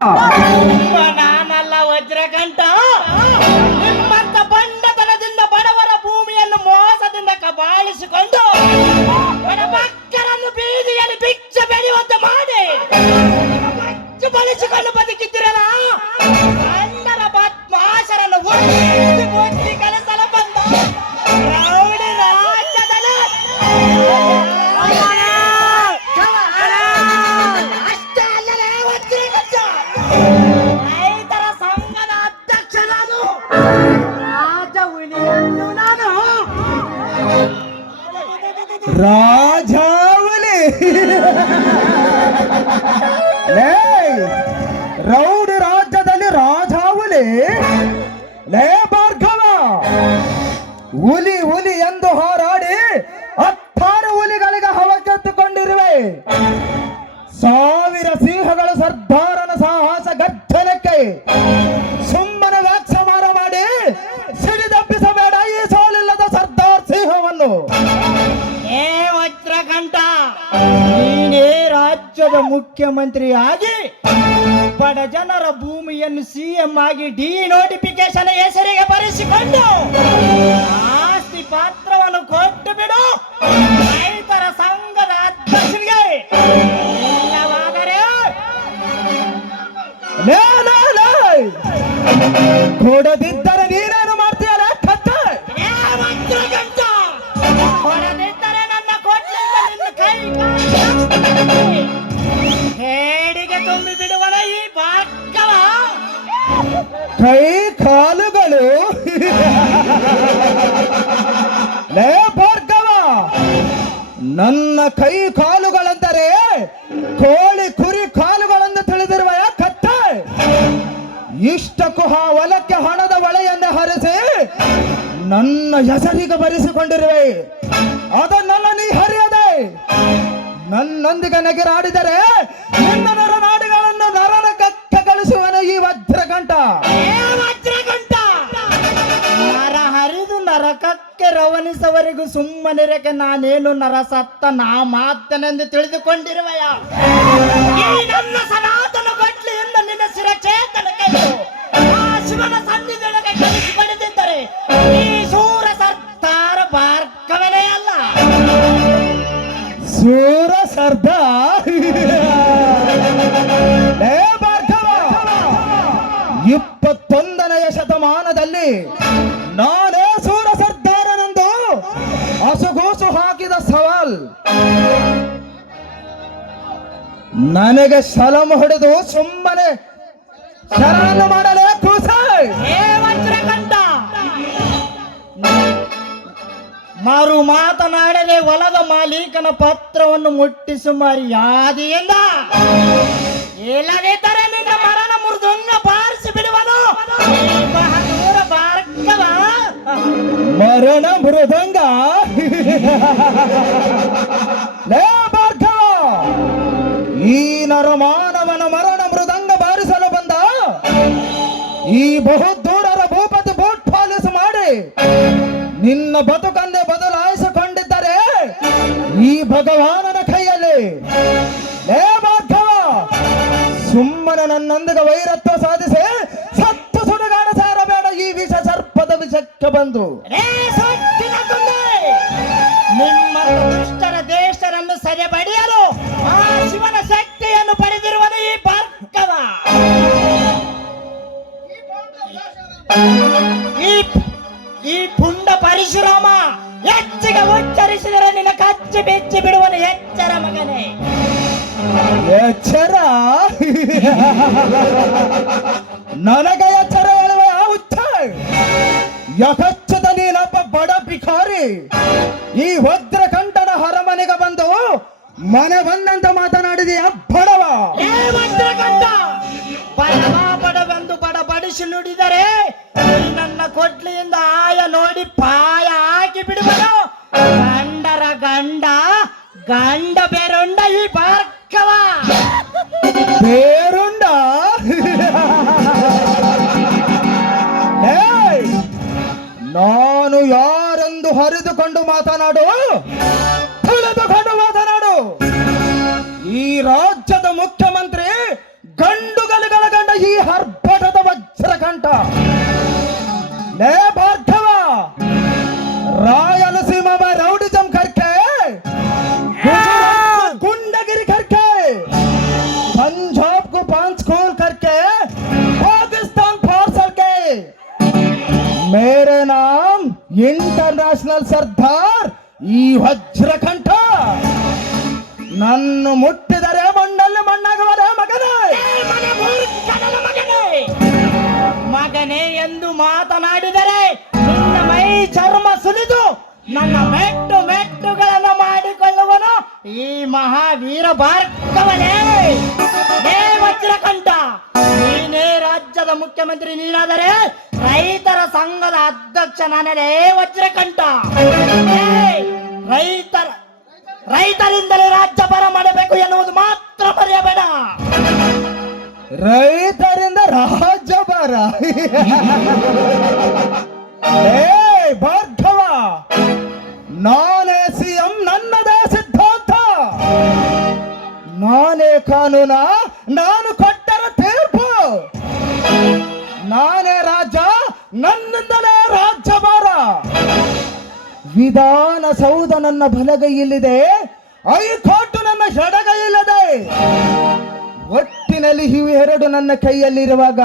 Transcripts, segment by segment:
ನಾನಲ್ಲ ವಜ್ರಕಂಠ. ನಿಮ್ಮಂತ ಬಂಡತನದಿಂದ ಬಡವರ ಭೂಮಿಯನ್ನು ಮೋಸದಿಂದ ಕಬಾಳಿಸಿಕೊಂಡು ಬಡಬಕ್ಕರನ್ನು ಬೀದಿಯಲ್ಲಿ ಭಿಕ್ಷೆ ಬೆಳೆಯುವಂತೆ ಮಾಡಿ ಬಳಸಿಕೊಂಡು ಬದುಕಿದ್ದಿರಲ್ಲ. ಅಣ್ಣರ ಬದ್ಮಾಶರನ್ನು ಒತ್ತಿ ಕಲಿಸಲು ಬಂದ ರೌಡಿ ರಾಜ್ಯದಲ್ಲಿ ಅಷ್ಟೇ ಅಲ್ಲಲೇ ವಜ್ರಕಂಠ, ರೈತರ ಸಂಘದ ಅಧ್ಯಕ್ಷ ನಾನು, ರಾಜ ಹುಲಿಯನ್ನು ನಾನು. ರಾಜಾವಲಿ ರೌಡಿ ರಾಜ್ಯದಲ್ಲಿ ರಾಜಾವಲಿ ಲೇ ಭಾರ್ಗವ, ಹುಲಿ ಹುಲಿ ಎಂದು ಹೋರಾಡಿ 10 ಹುಲಿಗಳಿಗೆ ಹವಕ್ಕೆತ್ತುಕೊಂಡಿರುವೆ. 1000 ಸಿಂಹಗಳು ಸರ್ದಾರನ ಸಾಹಸ ಗರ್ಜನಕ್ಕೆ ಸುಮ್ಮನೆ ವ್ಯಾಕ್ಷಮಾರ ಮಾಡಿ ಸಿಡಿದಪ್ಪಿಸಬೇಡ ಈ ಸೋಲಿಲ್ಲದ ಸರ್ದಾರ್ ಸಿಂಹವನ್ನು. ಏ ವಜ್ರಕಂಠ, ನೀನೇ ರಾಜ್ಯದ ಮುಖ್ಯಮಂತ್ರಿಯಾಗಿ ಬಡ ಜನರ ಭೂಮಿಯನ್ನು ಸಿಎಂ ಆಗಿ ಡಿನೋಟಿಫಿಕೇಶನ್ ಹೆಸರಿಗೆ ಬರೆಸಿಕೊಂಡು ಆಸ್ತಿ ಪಾತ್ರವನ್ನು ಕೊಟ್ಟು ಬಿಡು ರೈತರ ಸಂಘದ ಅಧ್ಯಕ್ಷರಿಗೆ. ಇಲ್ಲವಾದರೆ ಕೊಡದಿದ್ದರೆ ನೀನೇನು ಮಾಡ್ತೀಯಲ್ಲ ಕತ್ತೆ? ಏ ವಜ್ರಕಂಠ, ಹೊಡೆದಿದ್ದರೆ ನನ್ನ ಕೊಡ್ಲಿಂದ ನಿನ್ನ ಕೈ ಹೇಡಿಗೆ ತುಂಬಿ ಬಿಡುವನ ಈ ಭಾರ್ಗವ. ಕೈ ಕಾಲುಗಳು ಲೇ ಭಾರ್ಗವ, ನನ್ನ ಕೈ ಕಾಲುಗಳೆಂದರೆ ಕೋಳಿ ಕುರಿ ಕಾಲುಗಳೆಂದು ತಿಳಿದಿರುವ ಕತ್ತೆ. ಇಷ್ಟಕ್ಕೂ ಆ ಹೊಲಕ್ಕೆ ಹಣದ ಬಳೆಯನ್ನು ಹರಿಸಿ ನನ್ನ ಹೆಸರಿಗೆ ಬರೆಸಿಕೊಂಡಿರುವೆ. ಅದನ್ನೆಲ್ಲ ನೀ ಹರಿಯದೆ ನನ್ನೊಂದಿಗೆ ನಗೆರಾಡಿದರೆ ನಿನ್ನ ನರನಾಡಿಗಳನ್ನು ನರನ ಕಕ್ಕೆ ಕಳಿಸುವನು ಈ ವಜ್ರಕಂಠ. ವಜ್ರಕಂಠ, ನರ ಹರಿದು ನರಕಕ್ಕೆ ರವಣಿಸವರೆಗೂ ಸುಮ್ಮನಿರಕ್ಕೆ ನಾನೇನು ನರಸತ್ತ ನಾ ಮಾತನೆಂದು ತಿಳಿದುಕೊಂಡಿರುವೆಯ. ಈ ನನ್ನ ಸನಾತನ ಬಟ್ಲಿಯಿಂದ ನಿನ್ನ ಶಿರಚೇತನಕ್ಕೆ ಆ ಶಿವನ ಸನ್ನಿಧಿಯೊಳಗೆ ಕಲಿಸಿ ಪಡೆದಿದ್ದರೆ ಈ ಶೂರ ಸರ್ದಾರ ಭಾರ್ಗವನೇ ಅಲ್ಲ. ಸೂರ ಸರ್ದಾರ್ ಭಾರ್ಗವ, 21ನೇ ಶತಮಾನದಲ್ಲಿ ನಾನೇ ಸೂರ ಸರ್ದಾರನೆಂದು ಅಸುಗೂಸು ಹಾಕಿದ ಸವಾಲ್ ನನಗೆ ಸಲಾಮ್ ಹೊಡೆದು ಸುಮ್ಮನೆ ಶರಣು ಮಾಡಲೇ ಕೂಸ. ವಜ್ರಕಂಠ, ಮಾರು ಮಾತನಾಡದೆ ಹೊಲದ ಮಾಲೀಕನ ಪತ್ರವನ್ನು ಮುಟ್ಟಿಸು ಮರ್ಯಾದೆಯಿಂದ, ಇಲ್ಲದಿದ್ದರೆ ನಿನ್ನ ಮರಣ ಮೃದಂಗ ಬಾರಿಸಿ ಬಿಡುವನು ಬಹದೂರ ಭಾರ್ಗವ. ಮರಣ ಮೃದಂಗ ಲೇ ಭಾರ್ಗವ, ಈ ನರಮಾನವನ ಮರಣ ಮೃದಂಗ ಬಾರಿಸಲು ಬಂದ ಈ ಬಹುದೂರರ ಭೂಪತಿ ಬೂಟ್ ಪಾಲಿಸ್ ಮಾಡಿ ನಿನ್ನ ಬದುಕನ್ನೇ ಬದಲಾಯಿಸಿಕೊಂಡಿದ್ದರೆ ಈ ಭಗವಾನನ ಕೈಯಲ್ಲಿ. ಲೇ ಭಾರ್ಗವ, ಸುಮ್ಮನೆ ನನ್ನೊಂದಿಗೆ ವೈರತ್ವ ಸಾಧಿಸಿ ಸತ್ತು ಸುಡುಗಾಡ ಸೇರಬೇಡ ಈ ವಿಷ ಸರ್ಪದ ವಿಷಕ್ಕೆ ಬಂದು. ನಿಮ್ಮ ದುಷ್ಟರ ದೇಶರನ್ನು ಸದೆಬಡಿಯಲು ಆ ಶಿವನ ಶಕ್ತಿಯನ್ನು ಪಡೆದಿರುವನು ಈ ಭಾರ್ಗವ. ಈ ಪುಂಡ ಪರಶುರಾಮ ಹೆಚ್ಚಿಗೆ ಉಚ್ಚರಿಸಿದರೆ ನಿನ್ನ ಕಚ್ಚಿ ಬೆಚ್ಚಿ ಬಿಡುವನು. ಎಚ್ಚರ ಮಗನೇ, ಎಚ್ಚರ. ನನಗೆ ಎಚ್ಚರ ಹೇಳುವ ಹುಚ್ಚ. ಯಕಚ್ಚದ ನೀನೊಬ್ಬ ಬಡ ಭಿಕಾರಿ ಈ ವಜ್ರಕಂಠನ ಹರಮನೆಗೆ ಬಂದು ಮನೆ ಬಂದಂತ ಮಾತನಾಡಿದೆಯ ಬಡವ. ವಜ್ರಕಂಠ, ಬಡವೆಂದು ಬಡಬಡಿಸಿ ನುಡಿದರೆ ನನ್ನ ಕೊಡ್ಲಿಯಿಂದ ಆಯ ನೋಡಿ ಪಾಯ ಹಾಕಿ ಬಿಡುವನು. ಗಂಡರ ಗಂಡ ಗಂಡ ಬೇರುಂಡ ಈ ಭಾರ್ಗವ. ಬೇರುಂಡ ನಾನು ಯಾರೆಂದು ಹರಿದುಕೊಂಡು ಮಾತನಾಡು, ತಿಳಿದುಕೊಂಡು ಮಾತನಾಡು. ಈ ರಾಜ್ಯದ ಮುಖ್ಯಮಂತ್ರಿ ಗಂಡುಗಲಿಗಳ ಕಂಠ. ಲೇ ಭಾರ್ಗವ, ರಾಯಲಸೀಮಾ में रौडिज्म करके, गुजरात को गुंडागिरी करके, पंजाब को पंचकूल करके, पाकिस्तान पार्सल के, मेरे नाम इंटरनेशनल सरदार ಈ ವಜ್ರಕಂಠ. ನನ್ನ ಮುಟ್ಟಿದರೆ ಮಣ್ಣಲ್ಲಿ ಮಣ್ಣಾಗುವರೆ ಮಗನೇ. ಮಗನೇ ಎಂದು ಮಾತನಾಡಿದರೆ ನಿನ್ನ ಮೈ ಚರ್ಮ ಸುಲಿದು ನನ್ನ ಮೆಟ್ಟುಗಳನ್ನು ಮಾಡಿಕೊಳ್ಳುವನು ಈ ಮಹಾವೀರ ಭಾರ್ಗವನೇ. ಹೇ ವಜ್ರಕಂಠ, ನೀನೇ ರಾಜ್ಯದ ಮುಖ್ಯಮಂತ್ರಿ ನೀನಾದರೆ ರೈತರ ಸಂಘದ ಅಧ್ಯಕ್ಷ ನಾನೇ ವಜ್ರಕಂಠ. ರೈತರಿಂದಲೇ ರಾಜ್ಯ ಭರ ಮಾಡಬೇಕು ಎನ್ನುವುದು ಮಾತ್ರ ಮರೆಯಬೇಡ. ರೈತರಿಂದ ರಾಜ್ಯಭಾರ. ಏ ಭಾರ್ಗವ, ನಾನೇ ಸಿಎಂ, ನನ್ನದೇ ಸಿದ್ಧಾಂತ, ನಾನೇ ಕಾನೂನ, ನಾನು ಕೊಟ್ಟರ ತೀರ್ಪು, ನಾನೇ ರಾಜ, ನನ್ನಿಂದಲೇ ರಾಜ್ಯಭಾರ. ವಿಧಾನಸೌಧ ನನ್ನ ಬಲಗೈಯಲ್ಲಿದೆ, ಹೈಕೋರ್ಟ್ ನನ್ನ ಎಡಗೈಯಲ್ಲಿದೆ. ಒಟ್ಟಿನಲ್ಲಿ ಇವೆರಡು ನನ್ನ ಕೈಯಲ್ಲಿರುವಾಗ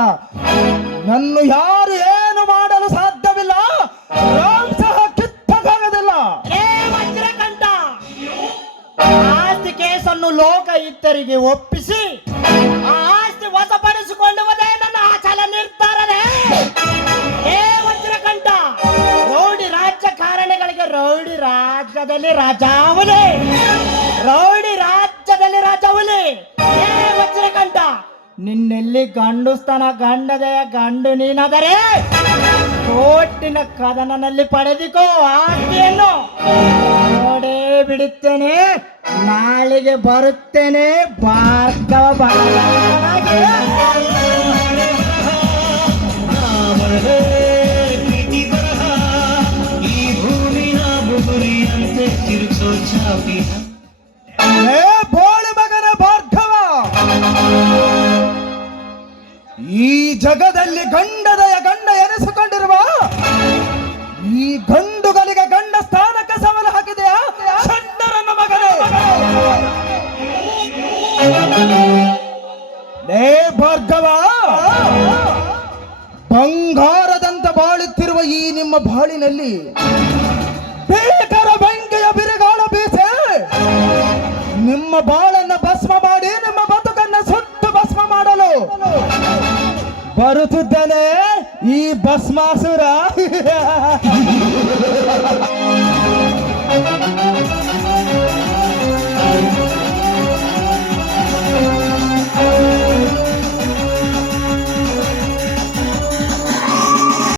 ನನ್ನ ಯಾರು ಏನು ಮಾಡಲು ಸಾಧ್ಯವಿಲ್ಲ. ರಾಮ್ ಸಹ ಕಿತ್ತಕ್ಕಾಗದಿಲ್ಲ. ಏ ವಜ್ರಕಂಠ, ಆಸ್ತಿ ಕೇಸನ್ನು ಲೋಕಾಯುಕ್ತರಿಗೆ ಒಪ್ಪಿಸಿ ಆ ಆಸ್ತಿ ವಶಪಡಿಸಿಕೊಳ್ಳುವುದೇ ನನ್ನ ಅಚಲ ನಿರ್ಧಾರವೇ. ಏ ವಜ್ರಕಂಠ, ರೌಡಿ ರಾಜಕಾರಣಿಗಳಿಗೆ ರೌಡಿ ರಾಜ್ಯದಲ್ಲಿ ರಾಜಾವಲಿ, ರೌಡಿ ರಾಜ್ಯದಲ್ಲಿ ರಾಜಾವಲಿ. ಏ ವಜ್ರಕಂಠ, ನಿನ್ನೆಲ್ಲಿ ಗಂಡುಸ್ತನ ಗಂಡದೆಯ ಗಂಡು ನೀನಾದರೆ ಕೋರ್ಟಿನ ಕದನದಲ್ಲಿ ಪಡೆದಿಕೋ ಆಸ್ತಿಯನ್ನು. ನೋಡೇ ಬಿಡುತ್ತೇನೆ, ನಾಳೆಗೆ ಬರುತ್ತೇನೆ ಭಾರ್ಗವ ಬಲರಾಮನಾಗಿ. ಏ ಬೋಳಿ ಮಗನ ಭಾರ್ಗವ, ಈ ಜಗದಲ್ಲಿ ಗಂಡದಯ ಗಂಡ ಎನಿಸಿಕೊಂಡಿರುವ ಈ ಗಂಡುಗಳಿಗೆ ಗಂಡ ಸ್ಥಾನಕ್ಕೆ ಸವಾಲು ಹಾಕಿದೆಯಾ ಚಂಡರನ್ನ ಮಗನೇ. ಲೇ ಭಾರ್ಗವ, ಬಂಗಾರದಂತ ಬಾಳುತ್ತಿರುವ ಈ ನಿಮ್ಮ ಬಾಳಿನಲ್ಲಿ ಬೇಕರ ಬೆಂಕಿಯ ಬಿರುಗಾಳ ಬೀಸೆ ನಿಮ್ಮ ಬಾಳನ್ನ ಭಸ್ಮ ಮಾಡಿ ನಿಮ್ಮ ಬದುಕನ್ನ ಸುಟ್ಟು ಭಸ್ಮ ಮಾಡಲು ಬರುತ್ತಿದ್ದಾನೆ ಈ ಭಸ್ಮಾಸುರ.